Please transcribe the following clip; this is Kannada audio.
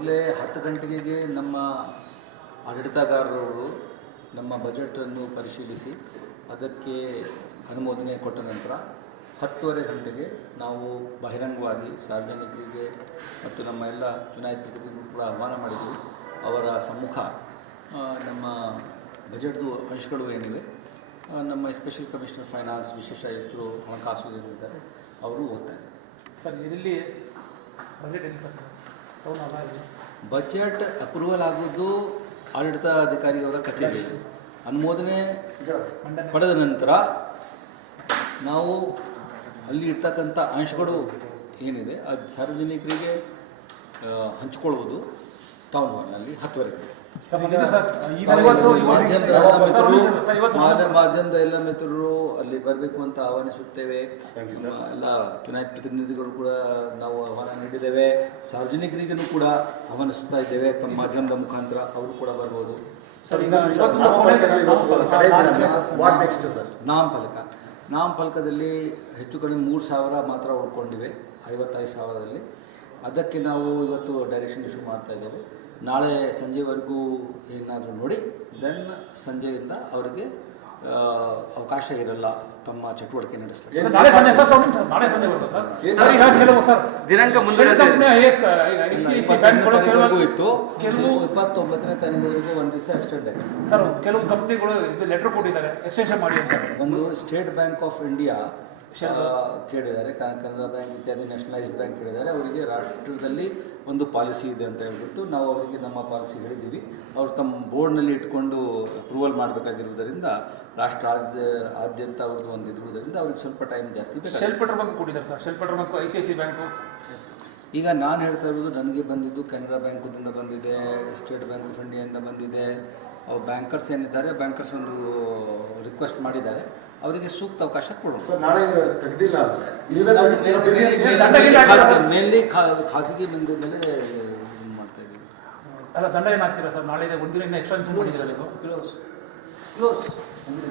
ಮೊದಲೇ 10 ಗಂಟೆಗೆ ನಮ್ಮ ಆಡಳಿತಗಾರರವರು ನಮ್ಮ ಬಜೆಟನ್ನು ಪರಿಶೀಲಿಸಿ ಅದಕ್ಕೆ ಅನುಮೋದನೆ ಕೊಟ್ಟ ನಂತರ 10:30 ಗಂಟೆಗೆ ನಾವು ಬಹಿರಂಗವಾಗಿ ಸಾರ್ವಜನಿಕರಿಗೆ ಮತ್ತು ನಮ್ಮ ಎಲ್ಲ ಚುನಾಯಿತ ಪ್ರತಿನಿಧಿಗಳು ಕೂಡ ಆಹ್ವಾನ ಮಾಡಿದ್ವಿ. ಅವರ ಸಮ್ಮುಖ ನಮ್ಮ ಬಜೆಟ್ದು ಅಂಶಗಳು ಏನಿವೆ ನಮ್ಮ ಸ್ಪೆಷಲ್ ಕಮಿಷನರ್ ಫೈನಾನ್ಸ್ ವಿಶೇಷ ಆಯುಕ್ತರು ಹಣಕಾಸು ಇದ್ದಾರೆ, ಅವರು ಓದ್ತಾರೆ. ಸರ್ ಇಲ್ಲಿ ಬಜೆಟ್ ಅಪ್ರೂವಲ್ ಆಗೋದು ಆಡಳಿತಾಧಿಕಾರಿಯವರ ಕಚೇರಿ. ಅನುಮೋದನೆ ಪಡೆದ ನಂತರ ನಾವು ಅಲ್ಲಿ ಇರ್ತಕ್ಕಂಥ ಅಂಶಗಳು ಏನಿದೆ ಅದು ಸಾರ್ವಜನಿಕರಿಗೆ ಹಂಚಿಕೊಳ್ಳುವುದು ಟೌನ್ ಹಾಲ್ನಲ್ಲಿ 10:30ಕ್ಕೆ. ಮಾಧ್ಯಮದ ಎಲ್ಲ ಮಿತ್ರರು ಅಲ್ಲಿ ಬರಬೇಕು ಅಂತ ಆಹ್ವಾನಿಸುತ್ತೇವೆ. ಎಲ್ಲ ಚುನಾಯಿತ ಪ್ರತಿನಿಧಿಗಳು ಕೂಡ ನಾವು ಆಹ್ವಾನ ನೀಡಿದ್ದೇವೆ. ಸಾರ್ವಜನಿಕರಿಗೂ ಕೂಡ ಆಹ್ವಾನಿಸುತ್ತಾ ಇದ್ದೇವೆ. ತಮ್ಮ ಮಾಧ್ಯಮದ ಮುಖಾಂತರ ಅವರು ಕೂಡ ಬರ್ಬೋದು. ನಾಮಫಲಕದಲ್ಲಿ ಹೆಚ್ಚು ಕಡಿಮೆ 3,000 ಮಾತ್ರ ಉಳ್ಕೊಂಡಿವೆ 55,000ದಲ್ಲಿ. ಅದಕ್ಕೆ ನಾವು ಇವತ್ತು ಡೈರೆಕ್ಷನ್ ಇಶ್ಯೂ ಮಾಡ್ತಾ ಇದ್ದೇವೆ. ನಾಳೆ ಸಂಜೆವರೆಗೂ ಏನಾದರೂ ನೋಡಿ ದೆನ್ ಸಂಜೆಯಿಂದ ಅವರಿಗೆ ಅವಕಾಶ ಇರಲ್ಲ ತಮ್ಮ ಚಟುವಟಿಕೆ ನಡೆಸಲಿಕ್ಕೆ. ಇತ್ತು 29ನೇ ತಾರೀಕುವರೆಗೂ ಒಂದು ದಿವಸ ಎಕ್ಸ್ಟೆಂಡ್ ಆಗಿದೆ. ಸರ್ ಕೆಲವು ಕಂಪ್ನಿಗಳು ಲೆಟರ್ ಕೊಟ್ಟಿದ್ದಾರೆ ಎಕ್ಸ್ಟೆನ್ಷನ್ ಮಾಡಿ ಅಂತ. ಒಂದು ಸ್ಟೇಟ್ ಬ್ಯಾಂಕ್ ಆಫ್ ಇಂಡಿಯಾ ಕೇಳಿದ್ದಾರೆ, ಕೆನರಾ ಬ್ಯಾಂಕ್ ಇತ್ಯಾದಿ ನ್ಯಾಷನಲೈಸ್ಡ್ ಬ್ಯಾಂಕ್ ಕೇಳಿದ್ದಾರೆ. ಅವರಿಗೆ ರಾಷ್ಟ್ರದಲ್ಲಿ ಒಂದು ಪಾಲಿಸಿ ಇದೆ ಅಂತ ಹೇಳ್ಬಿಟ್ಟು ನಾವು ಅವರಿಗೆ ನಮ್ಮ ಪಾಲಿಸಿ ಹೇಳಿದ್ದೀವಿ. ಅವರು ತಮ್ಮ ಬೋರ್ಡ್ನಲ್ಲಿ ಇಟ್ಕೊಂಡು ಅಪ್ರೂವಲ್ ಮಾಡಬೇಕಾಗಿರುವುದರಿಂದ ರಾಷ್ಟ್ರ ಆದ್ಯಂತ ಅವ್ರದ್ದು ಒಂದು ಇರುವುದರಿಂದ ಅವ್ರಿಗೆ ಸ್ವಲ್ಪ ಟೈಮ್ ಜಾಸ್ತಿ ಬೇಕು. ಶೆಲ್ಪೆಟರ್ ಬ್ಯಾಂಕ್ ಕೊಟ್ಟಿದ್ದಾರೆ ಸರ್. ಶೆಲ್ಪೆಟರ್ ಬ್ಯಾಂಕ್, ICICI ಬ್ಯಾಂಕು. ಈಗ ನಾನು ಹೇಳ್ತಾ ಇರೋದು ನನಗೆ ಬಂದಿದ್ದು ಕೆನರಾ ಬ್ಯಾಂಕಿಂದ ಬಂದಿದೆ, ಸ್ಟೇಟ್ ಬ್ಯಾಂಕ್ ಆಫ್ ಇಂಡಿಯಾದಿಂದ ಬಂದಿದೆ. ಅವ್ರು ಬ್ಯಾಂಕರ್ಸ್ ಏನಿದ್ದಾರೆ ಬ್ಯಾಂಕರ್ಸ್ ಒಂದು ರಿಕ್ವೆಸ್ಟ್ ಮಾಡಿದ್ದಾರೆ, ಅವರಿಗೆ ಸೂಕ್ತ ಅವಕಾಶ ಕೊಡೋಣ. ಮೇನ್ಲಿ ಖಾಸಗಿ ಮಂದಿ ಮೇಲೆ ಮಾಡ್ತಾ ಇದ್ದೀವಿ. ಅಲ್ಲ ದಂಡ ಏನು ಹಾಕ್ತೀರಾ ಸರ್? ನಾಳೆ ಒಂದಿನ ಎಕ್ಸ್ಟೆನ್ಷನ್ ಮಾಡಿದ್ದೀರಾ? ಕ್ಲೋಸ್